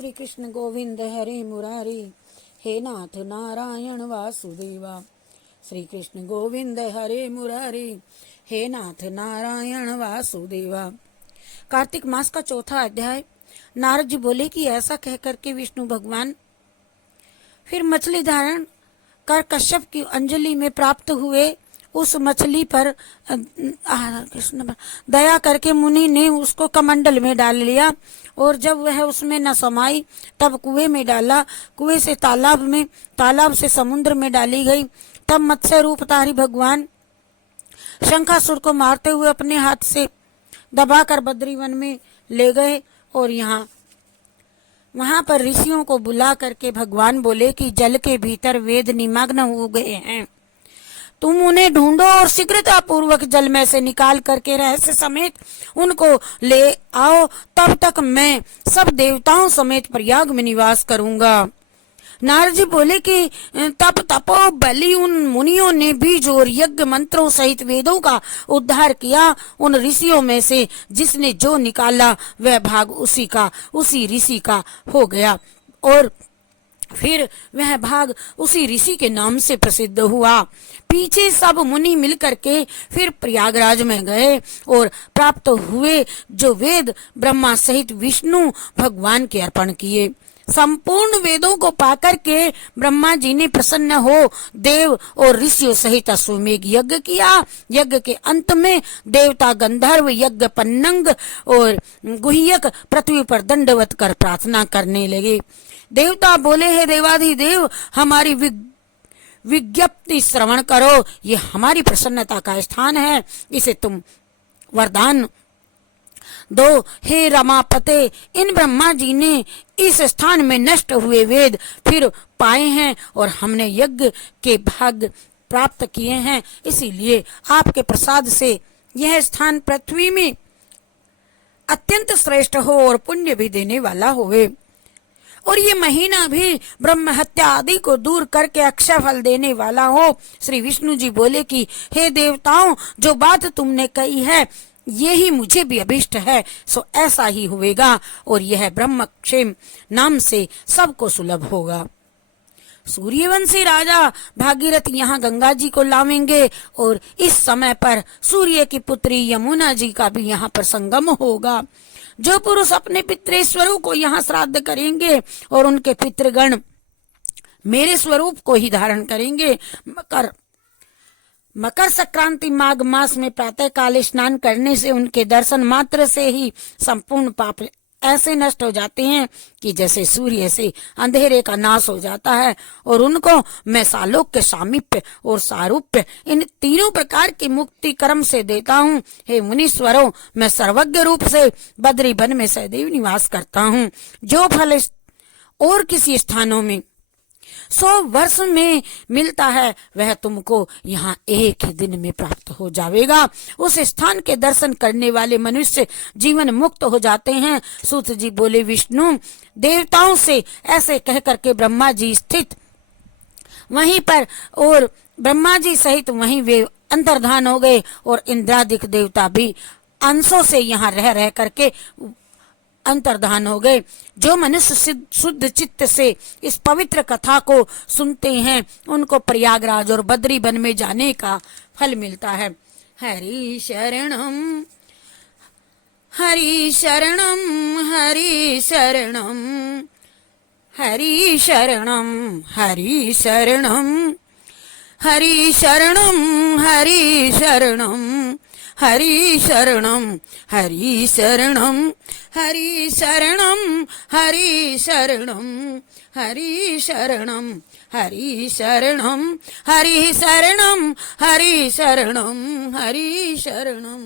श्री कृष्ण गोविंद हरे मुरारी, हे नाथ नारायण वासुदेवा। श्री कृष्ण गोविंद हरे मुरारी, हे नाथ नारायण वासुदेवा। कार्तिक मास का चौथा अध्याय। नारद जी बोले कि ऐसा कह करके विष्णु भगवान फिर मछली धारण कर कश्यप की अंजलि में प्राप्त हुए। उस मछली पर कृष्ण दया करके मुनि ने उसको कमंडल में डाल लिया और जब वह उसमें न समाई तब कुएं में डाला। कुएं से तालाब में, तालाब से समुद्र में डाली गई। तब मत्स्य रूपधारी भगवान शंखासुर को मारते हुए अपने हाथ से दबाकर बद्रीवन में ले गए और वहां पर ऋषियों को बुला करके भगवान बोले कि जल के भीतर वेद निमग्न हो गए हैं, तुम उन्हें ढूंढो और शीघ्रता पूर्वक जल में से निकाल करके रहस्य समेत उनको ले आओ, तब तक मैं सब देवताओं समेत प्रयाग में निवास करूंगा। नारद जी बोले कि तप तपो बलि उन मुनियों ने बीज और यज्ञ मंत्रों सहित वेदों का उद्धार किया। उन ऋषियों में से जिसने जो निकाला वह भाग उसी ऋषि का हो गया और फिर वह भाग उसी ऋषि के नाम से प्रसिद्ध हुआ। पीछे सब मुनि मिलकर के फिर प्रयागराज में गए और प्राप्त हुए जो वेद ब्रह्मा सहित विष्णु भगवान के अर्पण किए। संपूर्ण वेदों को पाकर के ब्रह्मा जी ने प्रसन्न हो देव और ऋषियों सहित अश्वमेघ यज्ञ किया। यज्ञ के अंत में देवता गंधर्व यज्ञ पन्नंग और गुह्यक पृथ्वी पर दंडवत कर प्रार्थना करने लगे। देवता बोले, हे देवाधिदेव, हमारी विज्ञप्ति श्रवण करो, ये हमारी प्रसन्नता का स्थान है, इसे तुम वरदान दो। हे रमापते, इन ब्रह्मा जी ने इस स्थान में नष्ट हुए वेद फिर पाए हैं और हमने यज्ञ के भाग प्राप्त किए हैं, इसीलिए आपके प्रसाद से यह स्थान पृथ्वी में अत्यंत श्रेष्ठ हो और पुण्य भी देने वाला होवे और ये महीना भी ब्रह्म हत्या आदि को दूर करके अक्षय फल देने वाला हो। श्री विष्णु जी बोले कि हे देवताओं, जो बात तुमने कही है ये ही मुझे भी अभिष्ट है, सो ऐसा ही होगा और यह ब्रह्मक्षेम नाम से सबको सुलभ होगा। सूर्यवंशी राजा भागीरथ यहाँ गंगा जी को लावेंगे और इस समय पर सूर्य की पुत्री यमुना जी का भी यहाँ पर संगम होगा। जो पुरुष अपने पितृस्वरूप को यहाँ श्राद्ध करेंगे और उनके पितृगण मेरे स्वरूप को ही धारण करेंगे। मकर संक्रांति माघ मास में प्रातः काल स्नान करने से उनके दर्शन मात्र से ही संपूर्ण पाप ऐसे नष्ट हो जाते हैं कि जैसे सूर्य से अंधेरे का नाश हो जाता है और उनको मैं सालोक्य, सामीप्य और सारूप्य इन तीनों प्रकार की मुक्ति कर्म से देता हूँ। हे मुनीश्वरों, मैं सर्वज्ञ रूप से बद्री वन में सदैव निवास करता हूँ। जो फल और किसी स्थानों में 100 वर्ष में मिलता है वह तुमको यहाँ एक ही दिन में प्राप्त हो जाएगा। उस स्थान के दर्शन करने वाले मनुष्य जीवन मुक्त हो जाते हैं। सूत जी बोले, विष्णु देवताओं से ऐसे कह करके ब्रह्मा जी स्थित वहीं पर और ब्रह्मा जी सहित वहीं वे अंतर्धान हो गए और इंद्रादिक देवता भी अंशों से यहाँ रह करके अंतर्धान हो गए। जो मनुष्य शुद्ध चित्त से इस पवित्र कथा को सुनते हैं उनको प्रयागराज और बद्री वन में जाने का फल मिलता है। हरि शरणम हरि शरणम हरि शरणम हरि शरणम हरि शरणम हरि शरणम हरि शरणम हरि शरणम हरि शरणम हरि शरणम हरि शरणम हरि शरणम हरि शरणम हरि शरणम हरि शरणम हरि शरणम।